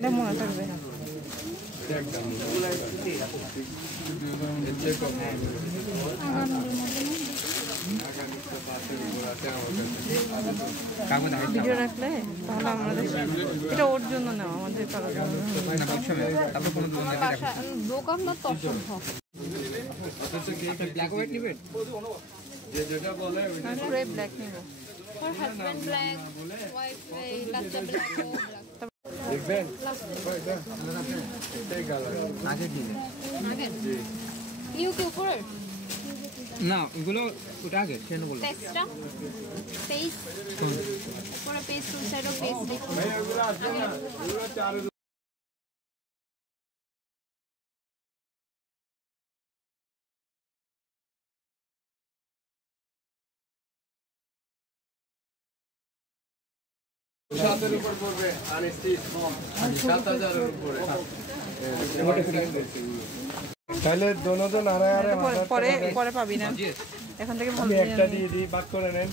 এটা মনে থাকবে। ভিডিও রাখলে তাহলে আমাদের এটা ওর জন্য না, আমাদের কারোর জন্য দোকান না তো অসম্ভব। ব্ল্যাক হোয়াইট নেবেন? যেটা বলে ব্ল্যাক নেব। ওর হাজবেন্ড ব্ল্যাক, ওয়াইফ লাস্টটা ব্ল্যাক। দেখবেন এটাই কালার আগে দিলে আগে নিউ কি উপরে না, এগুলো ওটা আগে কেন বলো? টেক্সটটা পেজ উপরে পেজ টু সাইডও পেজ দেখো। ভাই এগুলো আছে না, এগুলো চার সাতের উপর পড়বে আনস্টিচ ৭০০০ এর উপরে। তাহলে দোনো তো নাড়ায় আরে পরে পরে পাবি না, এখন থেকে আমি একটা দিয়ে দিই, বাদ করে নেন।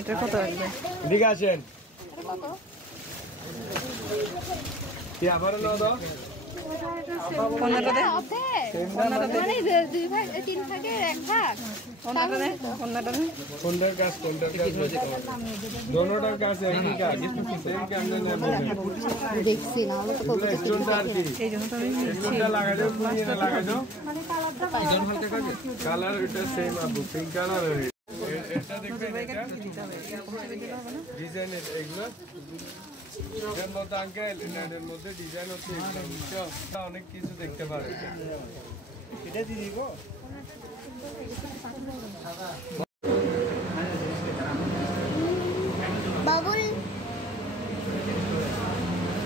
এটা কত আসবে? এদিকে আসেন, কি আবারও নাও দাও। কোনটা দে? কোনটা দে? মানে দুই ভাগ তিন ভাগের এক ভাগ। কোনটা দে? কোনটা দে? কোনটার কাজ দোনোটার কাজ একই কাজ, সেম ক্যামেরা নেব। দেখছি না হলে তো কত স্টোনটা আর কি, এই জন্য তো আমি স্টোনটা লাগাই দাও, পুড়িয়ে না লাগাই দাও। মানে কালারটা এই জন্য হালকা কাজে কালার এটা সেম আপু, পিঙ্ক কালার। এটা দেখবেন, এটা ডিজাইন এগুলো এর মধ্যে আঙ্কেল এর মধ্যে ডিজাইন হচ্ছে এগুলো, বুঝছো? অনেক কিছু দেখতে পারে। এটা দিয়ে দিব বাবুল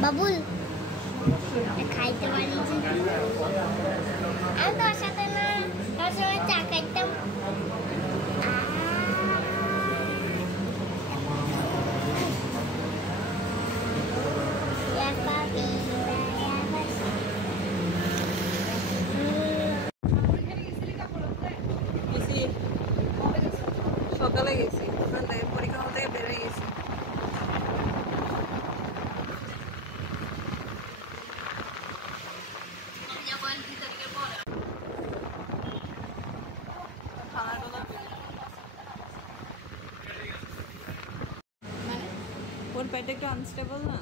বাবুল খাইতে পারি আমি তোর সাথে না, তোর সময় চা খাইতাম। সকালে গেছি, পরীক্ষা হল থেকে বেরিয়ে গেছি। ওর পেটে একটু আনস্টেবল না।